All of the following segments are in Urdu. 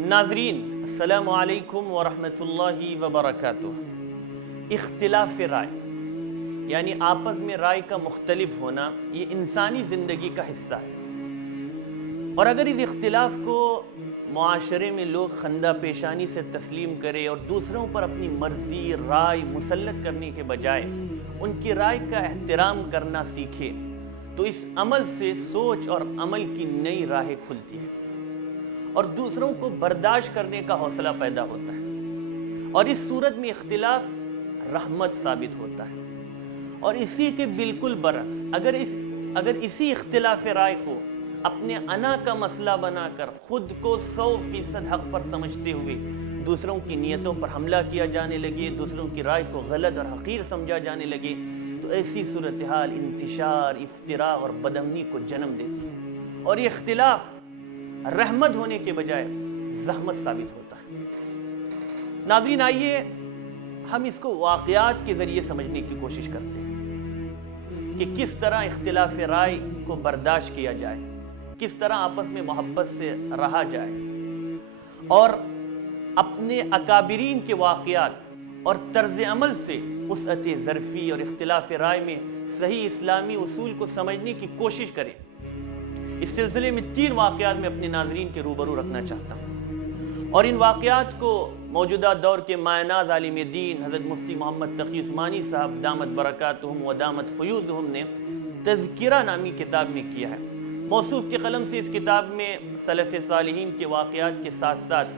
ناظرین السلام علیکم ورحمۃ اللہ وبرکاتہ۔ اختلاف رائے یعنی آپس میں رائے کا مختلف ہونا یہ انسانی زندگی کا حصہ ہے، اور اگر اس اختلاف کو معاشرے میں لوگ خندہ پیشانی سے تسلیم کرے اور دوسروں پر اپنی مرضی رائے مسلط کرنے کے بجائے ان کی رائے کا احترام کرنا سیکھے تو اس عمل سے سوچ اور عمل کی نئی راہیں کھلتی ہیں اور دوسروں کو برداشت کرنے کا حوصلہ پیدا ہوتا ہے، اور اس صورت میں اختلاف رحمت ثابت ہوتا ہے۔ اور اسی کے بالکل برعکس اگر اسی اختلاف رائے کو اپنے انا کا مسئلہ بنا کر خود کو 100% حق پر سمجھتے ہوئے دوسروں کی نیتوں پر حملہ کیا جانے لگے، دوسروں کی رائے کو غلط اور حقیر سمجھا جانے لگے، تو ایسی صورتحال انتشار، افتراء اور بدامنی کو جنم دیتی ہے، اور یہ اختلاف رحمت ہونے کے بجائے زحمت ثابت ہوتا ہے۔ ناظرین، آئیے ہم اس کو واقعات کے ذریعے سمجھنے کی کوشش کرتے ہیں کہ کس طرح اختلاف رائے کو برداشت کیا جائے، کس طرح آپس میں محبت سے رہا جائے، اور اپنے اکابرین کے واقعات اور طرز عمل سے وسعت ظرفی اور اختلاف رائے میں صحیح اسلامی اصول کو سمجھنے کی کوشش کریں۔ اس سلسلے میں 3 واقعات میں اپنے ناظرین کے روبرو رکھنا چاہتا ہوں، اور ان واقعات کو موجودہ دور کے مایناز عالم دین حضرت مفتی محمد تقی عثمانی صاحب دامت برکاتہم و دامت فیوضہم نے تذکرہ نامی کتاب میں کیا ہے۔ موصوف کے قلم سے اس کتاب میں سلف صالحین کے واقعات کے ساتھ ساتھ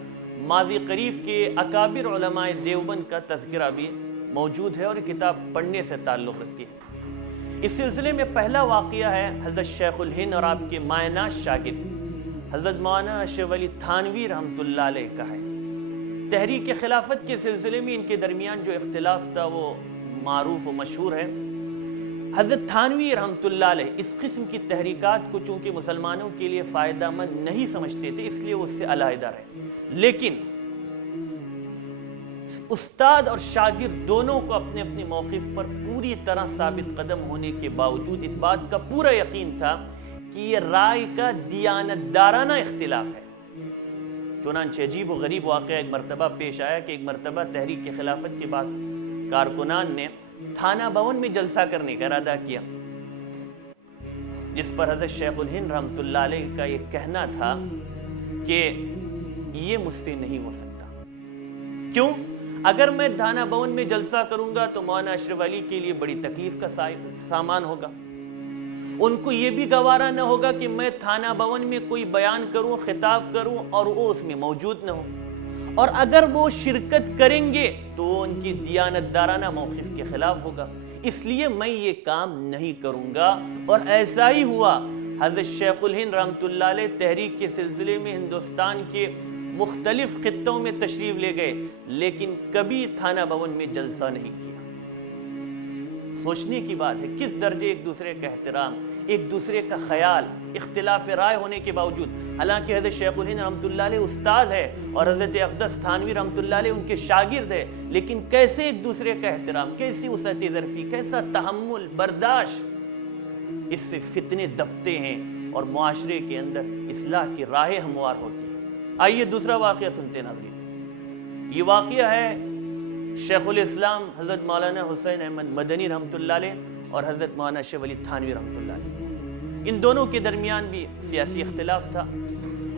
ماضی قریب کے اکابر علماء دیوبند کا تذکرہ بھی موجود ہے، اور یہ کتاب پڑھنے سے تعلق رکھتی ہے۔ اس سلسلے میں پہلا واقعہ ہے حضرت شیخ الہند اور آپ کے مایناز شاگرد حضرت مولانا اشرف علی تھانوی رحمۃ اللہ علیہ کا ہے۔ تحریک خلافت کے سلسلے میں ان کے درمیان جو اختلاف تھا وہ معروف و مشہور ہے۔ حضرت تھانوی رحمۃ اللہ علیہ اس قسم کی تحریکات کو چونکہ مسلمانوں کے لیے فائدہ مند نہیں سمجھتے تھے، اس لیے وہ اس سے علیحدہ رہے، لیکن استاد اور شاگرد دونوں کو اپنے اپنے موقف پر پوری طرح ثابت قدم ہونے کے باوجود اس بات کا پورا یقین تھا کہ یہ رائے کا دیانتدارانہ اختلاف ہے۔ چنانچہ عجیب و غریب واقعہ ایک مرتبہ پیش آیا کہ ایک مرتبہ تحریک خلافت کے بعض کارکنان نے تھانہ بھون میں جلسہ کرنے کا ارادہ کیا، جس پر حضرت شیخ الہند رحمۃ اللہ علیہ کا یہ کہنا تھا کہ یہ مجھ سے نہیں ہو سکتا۔ کیوں؟ اگر میں تھانہ بھون میں جلسہ کروں گا تو مولانا اشرف علی کے لیے بڑی تکلیف کا سامان ہوگا، ان کو یہ بھی گوارا نہ ہوگا کہ میں تھانہ بھون میں کوئی بیان کروں، خطاب کروں اور وہ اس میں موجود نہ ہو، اور اگر وہ شرکت کریں گے تو وہ ان کی دیانتدارانہ موقف کے خلاف ہوگا، اس لیے میں یہ کام نہیں کروں گا۔ اور ایسا ہی ہوا۔ حضرت شیخ الہند رحمۃ اللہ علیہ تحریک کے سلسلے میں ہندوستان کے مختلف خطوں میں تشریف لے گئے، لیکن کبھی تھانہ بھون میں جلسہ نہیں کیا۔ سوچنے کی بات ہے کس درجے ایک دوسرے کا احترام، ایک دوسرے کا خیال، اختلاف رائے ہونے کے باوجود، حالانکہ حضرت شیخ الہند رحمۃ اللہ علیہ استاد ہے اور حضرت اقدس تھانوی رحمۃ اللہ علیہ ان کے شاگرد ہے، لیکن کیسے ایک دوسرے کا احترام، کیسی وسعت ظرفی، کیسا تحمل، برداشت، اس سے فتنے دبتے ہیں اور معاشرے کے اندر اصلاح کی راہیں ہموار ہوتی ہیں۔ آئیے دوسرا واقعہ سنتے ہیں ناظرین۔ یہ واقعہ ہے شیخ الاسلام حضرت مولانا حسین احمد مدنی رحمۃ اللہ علیہ اور حضرت مولانا اشرف علی تھانوی رحمۃ اللہ علیہ۔ ان دونوں کے درمیان بھی سیاسی اختلاف تھا،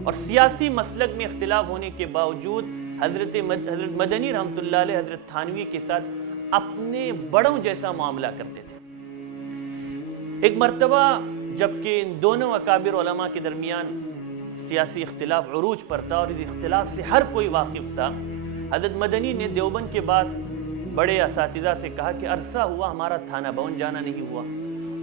اور سیاسی مسلک میں اختلاف ہونے کے باوجود حضرت مدنی رحمۃ اللہ علیہ حضرت تھانوی کے ساتھ اپنے بڑوں جیسا معاملہ کرتے تھے۔ ایک مرتبہ جبکہ ان دونوں اکابر علماء کے درمیان سیاسی اختلاف عروج پر تھا اور اس اختلاف سے ہر کوئی واقف تھا، حضرت مدنی نے دیوبند کے بعض بڑے اساتذہ سے کہا کہ عرصہ ہوا ہمارا تھانہ بھون جانا نہیں ہوا،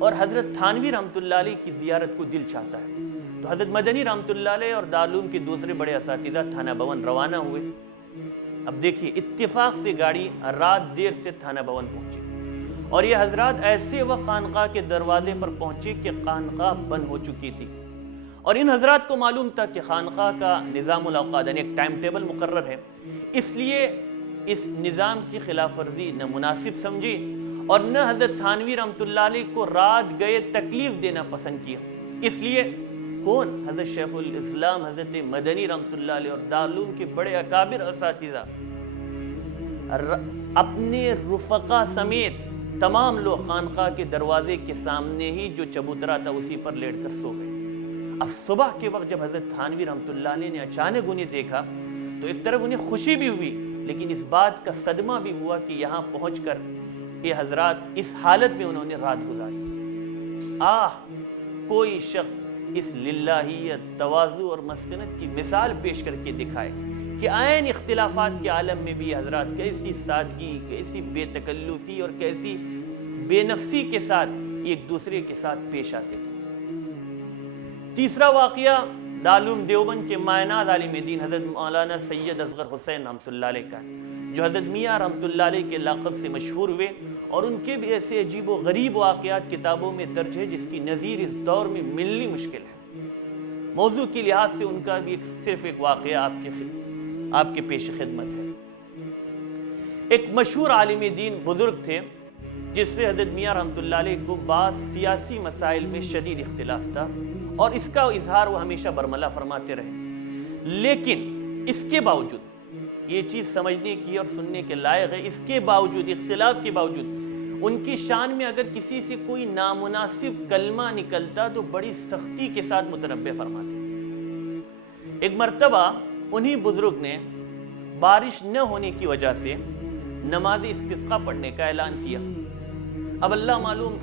اور حضرت تھانوی رحمۃ اللہ علیہ کی زیارت کو دل چاہتا ہے۔ تو حضرت مدنی رحمۃ اللہ علیہ اور دارالعلوم کے دوسرے بڑے اساتذہ تھانہ بھون روانہ ہوئے۔ اب دیکھیے اتفاق سے گاڑی رات دیر سے تھانہ بھون پہنچی، اور یہ حضرات ایسے وقت خانقاہ کے دروازے پر پہنچے کہ خانقاہ بند ہو چکی تھی، اور ان حضرات کو معلوم تھا کہ خانقاہ کا نظام الاوقات یعنی ایک ٹائم ٹیبل مقرر ہے، اس لیے اس نظام کی خلاف ورزی نہ مناسب سمجھی اور نہ حضرت تھانوی رحمۃ اللہ علیہ کو رات گئے تکلیف دینا پسند کیا، اس لیے کون؟ حضرت شیخ الاسلام حضرت مدنی رحمۃ اللہ علیہ اور دارالعلوم کے بڑے اکابر اساتذہ اپنے رفقا سمیت تمام لوگ خانقاہ کے دروازے کے سامنے ہی جو چبوترا تھا اسی پر لیٹ کر سو گئے۔ اب صبح کے وقت جب حضرت تھانوی رحمۃ اللہ علیہ نے اچانک انہیں دیکھا تو ایک طرف انہیں خوشی بھی ہوئی، لیکن اس بات کا صدمہ بھی ہوا کہ یہاں پہنچ کر یہ حضرات اس حالت میں انہوں نے رات گزاری۔ کوئی شخص اس للہیت، تواضع اور مسکنت کی مثال پیش کر کے دکھائے کہ عین اختلافات کے عالم میں بھی یہ حضرات کیسی سادگی، کیسی بے تکلفی اور کیسی بے نفسی کے ساتھ ایک دوسرے کے ساتھ پیش آتے تھے۔ تیسرا واقعہ دارالعلوم دیوبند کے مائناز عالم دین حضرت مولانا سید اصغر حسین رحمۃ اللہ علیہ کا ہے، جو حضرت میاں رحمۃ اللہ علیہ کے لقب سے مشہور ہوئے، اور ان کے بھی ایسے عجیب و غریب واقعات کتابوں میں درج ہے جس کی نظیر اس دور میں ملنی مشکل ہے۔ موضوع کے لحاظ سے ان کا بھی صرف ایک واقعہ آپ کے پیش خدمت ہے۔ ایک مشہور عالم دین بزرگ تھے جس سے حضرت میاں رحمۃ اللہ علیہ کو بعض سیاسی مسائل میں شدید اختلاف تھا، اور اس کا اظہار وہ ہمیشہ برملا فرماتے رہے، لیکن اس کے باوجود یہ چیز سمجھنے کی اور سننے کے لائق ہے، اس کے باوجود، اختلاف کے باوجود ان کی شان میں اگر کسی سے کوئی نامناسب کلمہ نکلتا تو بڑی سختی کے ساتھ متنبہ فرماتے۔ ایک مرتبہ انہی بزرگ نے بارش نہ ہونے کی وجہ سے نماز استسقاء پڑھنے کا اعلان کیا۔ اب اللہ معلوم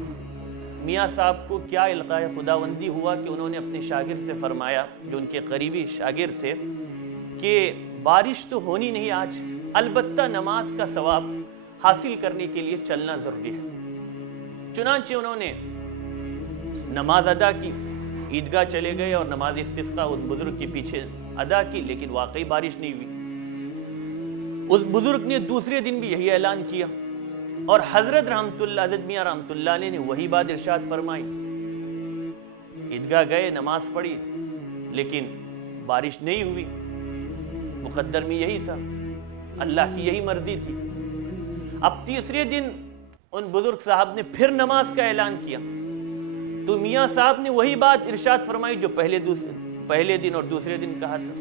میاں صاحب کو کیا القاء خداوندی ہوا کہ انہوں نے اپنے شاگرد سے فرمایا، جو ان کے قریبی شاگرد تھے، کہ بارش تو ہونی نہیں آج، البتہ نماز کا ثواب حاصل کرنے کے لیے چلنا ضروری ہے۔ چنانچہ انہوں نے نماز ادا کی، عیدگاہ چلے گئے اور نماز استسقاء اس بزرگ کے پیچھے ادا کی، لیکن واقعی بارش نہیں ہوئی۔ اس بزرگ نے دوسرے دن بھی یہی اعلان کیا، اور حضرت میاں رحمۃ اللہ علیہ نے وہی بات ارشاد فرمائی۔ عیدگاہ گئے، نماز پڑھی، لیکن بارش نہیں ہوئی۔ مقدر میں یہی تھا، اللہ کی یہی مرضی تھی۔ اب تیسرے دن ان بزرگ صاحب نے پھر نماز کا اعلان کیا، تو میاں صاحب نے وہی بات ارشاد فرمائی جو پہلے دن اور دوسرے دن کہا تھا،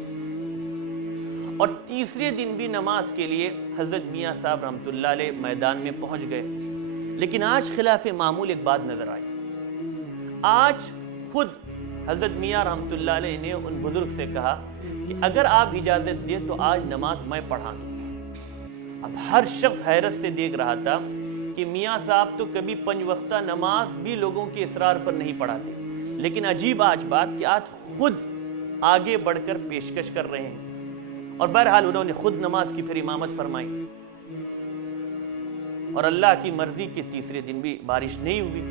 اور تیسرے دن بھی نماز کے لیے حضرت میاں صاحب رحمۃ اللہ علیہ میدان میں پہنچ گئے۔ لیکن آج خلاف معمول ایک بات نظر آئی۔ آج خود حضرت میاں رحمۃ اللہ علیہ نے ان بزرگ سے کہا کہ اگر آپ اجازت دیں تو آج نماز میں پڑھا دوں۔ اب ہر شخص حیرت سے دیکھ رہا تھا کہ میاں صاحب تو کبھی 5 وقتہ نماز بھی لوگوں کے اصرار پر نہیں پڑھاتے، لیکن عجیب آج بات کہ آج خود آگے بڑھ کر پیشکش کر رہے ہیں، اور بہرحال انہوں نے خود نماز کی پھر امامت فرمائی، اور اللہ کی مرضی کے تیسرے دن بھی بارش نہیں ہوئی۔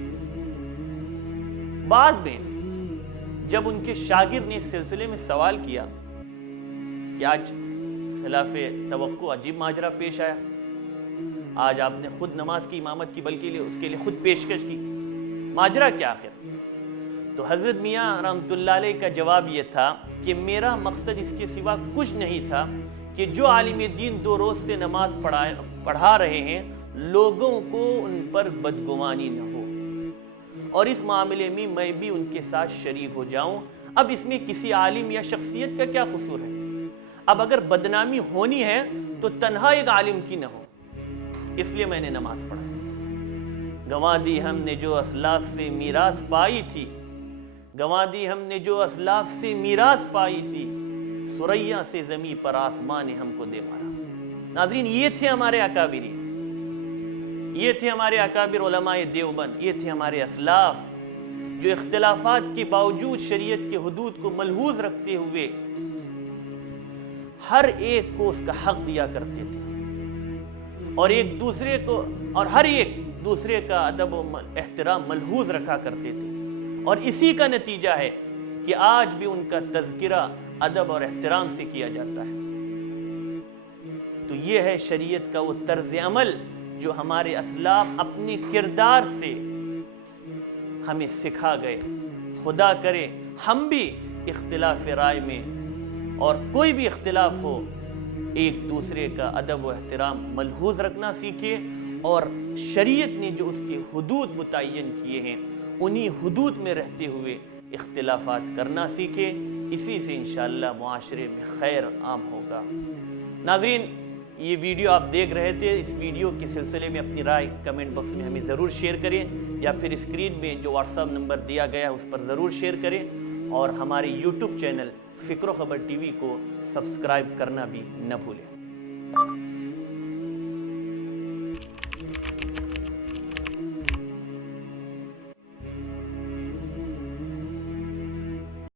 بعد میں جب ان کے شاگرد نے اس سلسلے میں سوال کیا کہ آج خلاف توقع عجیب ماجرا پیش آیا، آج آپ نے خود نماز کی امامت کی، بلکہ اس کے لیے خود پیشکش کی، ماجرا کیا آخر؟ تو حضرت میاں رحمۃ اللہ علیہ کا جواب یہ تھا کہ میرا مقصد اس کے سوا کچھ نہیں تھا کہ جو عالم دین 2 روز سے نماز پڑھا رہے ہیں لوگوں کو ان پر بدگمانی نہ ہو، اور اس معاملے میں بھی ان کے ساتھ شریک ہو جاؤں۔ اب اس میں کسی عالم یا شخصیت کا کیا قصور ہے؟ اب اگر بدنامی ہونی ہے تو تنہا ایک عالم کی نہ ہو، اس لیے میں نے نماز پڑھائی۔ گنوا دی ہم نے جو اسلاف سے میراث پائی تھی، گنوا دی ہم نے جو اسلاف سے میراث پائی تھی، سریا سے زمیں پر آسمان ہم کو دے مارا۔ ناظرین، یہ تھے ہمارے اکابرین، یہ تھے ہمارے اکابر علماء دیوبند، یہ تھے ہمارے اسلاف جو اختلافات کے باوجود شریعت کے حدود کو ملحوظ رکھتے ہوئے ہر ایک کو اس کا حق دیا کرتے تھے، اور ہر ایک دوسرے کا ادب و احترام ملحوظ رکھا کرتے تھے، اور اسی کا نتیجہ ہے کہ آج بھی ان کا تذکرہ ادب اور احترام سے کیا جاتا ہے۔ تو یہ ہے شریعت کا وہ طرز عمل جو ہمارے اسلاف اپنے کردار سے ہمیں سکھا گئے۔ خدا کرے ہم بھی اختلاف رائے میں اور کوئی بھی اختلاف ہو ایک دوسرے کا ادب و احترام ملحوظ رکھنا سیکھے، اور شریعت نے جو اس کے حدود متعین کیے ہیں انہی حدود میں رہتے ہوئے اختلافات کرنا سیکھے، اسی سے انشاءاللہ معاشرے میں خیر عام ہوگا۔ ناظرین، یہ ویڈیو آپ دیکھ رہے تھے، اس ویڈیو کے سلسلے میں اپنی رائے کمنٹ باکس میں ہمیں ضرور شیئر کریں، یا پھر اسکرین میں جو واٹس ایپ نمبر دیا گیا ہے اس پر ضرور شیئر کریں، اور ہمارے یوٹیوب چینل فکر و خبر ٹی وی کو سبسکرائب کرنا بھی نہ بھولیں۔